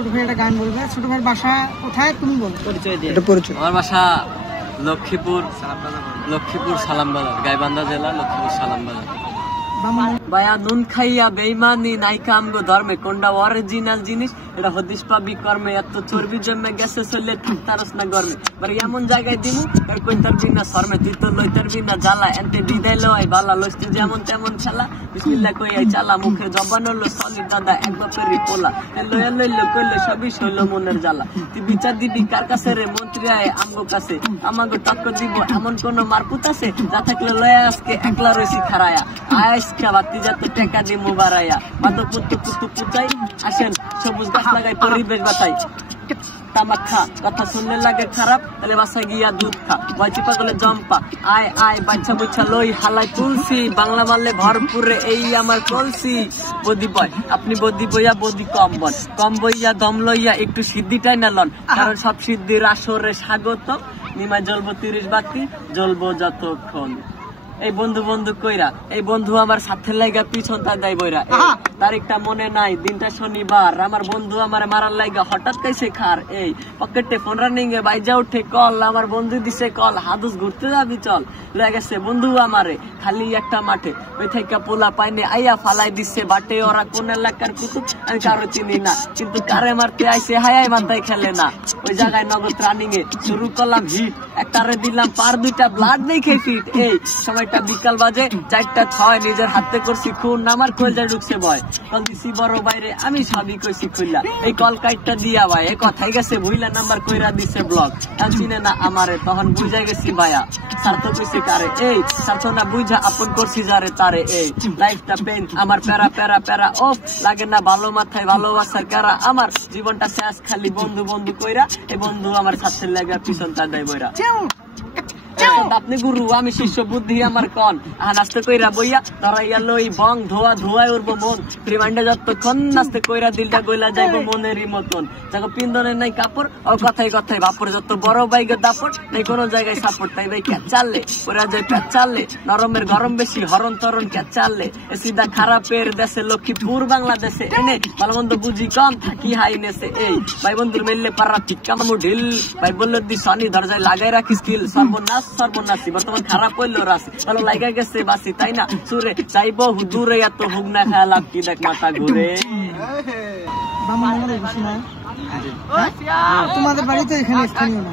ছোট ভাই একটা গান বলবে। ছোট ভাইয়ের বাসা কোথায় তুমি বলো, পরিচয় দিয়ে। আমার বাসা লক্ষ্মীপুর সালামবাজার, গাইবান্ধা জেলা, লক্ষ্মীপুর সালামবাজার। ভাইয়া নুন খাইয়া বেইমানি নাই কাম গো ধর্মে, কোনটা অরিজিনাল জিনিস এটা হদিস পাবি কর্মে, এত চর্বি জমে গেছে চলে থাকতারস না গরমে, বারে এমন জায়গায় দিমু এর কইতার বিনা শর্মে, তুই তো লইতার বিনা জ্বালা, এনতে দিদাই লয় বালা, লইতে যেমন তেমন খেলা, বিসমিল্লাহ কইয়াই চালা, মুখে জবান হলো সলিড দাদা এক বাপেরই পোলা, লইয়া লইলো কইলো সবই সইল মনের জ্বালা, তুই বিচার দিবি কার কাছে রে, মন্ত্রী আয় আমগো কাছে, আমাগো টক্কর দিব এমন কোন মারপুত আছে, যা থাকলে লয়া আজকে একলা রইছি খারায়া, আয়াস খাবাতি যাতে টেকা দি মুবারায়া, মাদক পুত্তু পুত্তু পুচাই আসেন সবুজ গাছ লাগাই পরিবেশ বাঁচাই, তামাক খা কথা শুনলে লাগে খারাপ, তাহলে বাসায় গিয়া দুধ খা, বয়চি পাগলে জম্পা আয় আয় বাচ্চা বুচ্ছা লই হালাই তুলসি, বাংলা মারলে ভরপুরে এই আমার কলসি, বদি বয় আপনি বদি বইয়া বদি কম বল, কম বইয়া দম লইয়া একটু সিদ্ধিটাই না লন, কারণ সব সিদ্ধির আসরে স্বাগত, নিমায় জ্বলবো 30 বাতি জ্বলবো যতক্ষণ। এই বন্ধু বন্ধু কইরা, এই বন্ধু আমার সাথে লাইগা পিছন তা দেয় বইরা, তারিখটা মনে নাই দিনটা শনিবার, আমার বন্ধু আমার মারার লাইগা হঠাৎ কাইছে খার, এই পকেটে ফোন রানিং এ বাইজা উঠে কল, আমার বন্ধু দিছে কল, হাদুস ঘুরতে যাবি চল, লয়ে গেছে বন্ধু আমারে খালি একটা মাঠে, ওই থেকে পোলা পাইনে আইয়া ফালাই দিচ্ছে বাটে, ওরা কোন এলাকার কুতুব আমি কারো চিনি না, কিন্তু কারে মারতে আইছে হাই মাথায় খেলে না, ওই জায়গায় নগদ রানিং এ শুরু করলাম হিট, একটারে দিলাম পার, 2টা ব্লাড দেখে ফিট, এই সময়টা বিকাল বাজে 4:06, নিজের হাতে করছি খুন, আমার কলজা ঢুকছে ভয়, কল দিছি বড় বাইরে আমি সবই কইছি খুললা, এই কল কাইটটা দিয়া ভাই এই কথাই গেছে ভুইলা, নাম্বার কইরা দিছে ব্লক, আর চিনে না আমারে তখন বুঝা গেছি ভাইয়া, স্বার্থ কইছে কারে, এই স্বার্থ না বুঝা আপন করছি যারে তারে, এই লাইফটা পেন আমার প্যারা প্যারা প্যারা, ওফ লাগে না ভালো মাথায় ভালোবাসার কারা, আমার জীবনটা শেষ খালি বন্ধু বন্ধু কইরা, এই বন্ধু আমার সাথে লাগা পিছন তা দেয় বইরা, আপনি গুরু আমি শিষ্য বুদ্ধি আমার কন, নাচতে কইরা বইয়া ধরাইয়া লই বং ধোয়া ধোয়ায় উঠবো মন, রিমাইন্ডার যতক্ষণ নাচতে কইরা দিলটা গইলা যাইবো মনেরই মতন, যাকে পিন্দনের নাই কাপড় ও কথাই কথাই বাপর, যত বড় বাইকে দাপড় নাই কোনো জায়গায় সাপোর্ট, তাই ভাই ক্যাচ চাললে ওরা যায় প্যাচ চাললে, নরমের গরম বেশি হরণ তরণ ক্যাচ চাললে, সিধা খারাপের দেশে লক্ষ্মীপুর বাংলাদেশে, এনে ভালো মন্দ বুঝি কম থাকি হাই নেছে, এই ভাই বন্ধুর মিললে পারা ঠিক কামু ঢিল, ভাই বললো দি শনি দরজায় লাগাই রাখি স্কিল, সর্বনাশ সর্বনাশী বর্তমান খারাপ হইলো রাশি, ভালো লাগা গেছে বাসি তাই না সুরে, চাইবো হুদুরে এত হুক না খায় লাভ কি দেখ মাথা ঘুরে। তোমাদের বাড়ি তো এখানে স্থানীয় না,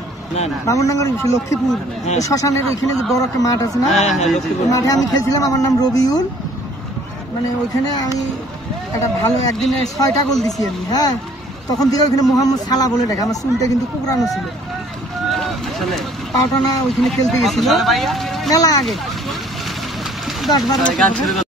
বামনডাঙ্গার লক্ষ্মীপুর শ্মশানের ওইখানে যে বড় একটা মাঠ আছে না, মাঠে আমি খেলছিলাম, আমার নাম রবিউল, মানে ওইখানে আমি একটা ভালো একদিনে 6টা গোল দিছি আমি, হ্যাঁ তখন থেকে ওইখানে মোহাম্মদ সালা বলে ডাকে, আমার চুলটা কিন্তু কুকরানো ছিল, পাটনা ওইখানে খেলতে গেছিল মেলা আগে 10-12